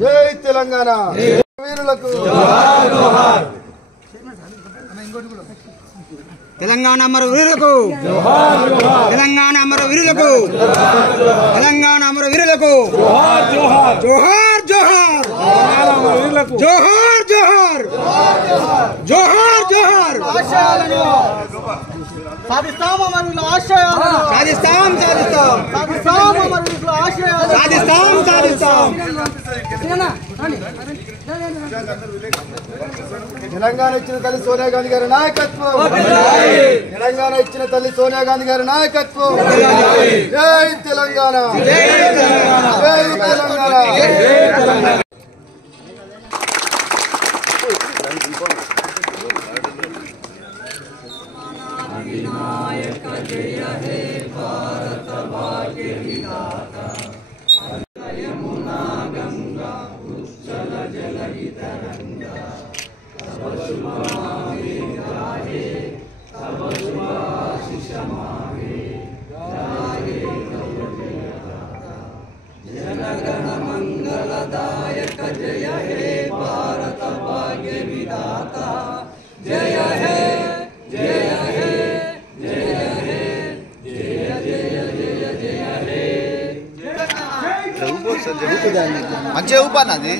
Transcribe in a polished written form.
జై తెలంగాణ వీరులకు తెలంగాణ అమర వీరులకు తెలంగాణ అమర వీరులకు తెలంగాణ అమర వీరులకు జోహార్ జోహార్ జోహార్ జోహార్ జోహార్ జోహార్ జోహార్ సాధిస్తాం అమరుల ఆశయాలను సాధిస్తాం సాధిస్తాం సాధిస్తాం అమరుల ఆశయాలను సాధిస్తాం సాధిస్తాం తెలంగాణ ఇచ్చిన తల్లి సోనియా గాంధీ గారి నాయకత్వం తెలంగాణ ఇచ్చిన తల్లి సోనియా గాంధీ గారి నాయకత్వం జై తెలంగాణ జై తెలంగాణ अधिनायक जय हे भारत भाग्य विधाता यमुना गंगा उच्चल जलधि तरंगा सब शुभ माहे गाहे सब शुभ आशीष माहे गाहे तव जयगाथा जनगण मंगलदायक जय हे भारत भाग्य विधाता जय हे మంచిగా ఊపన్నది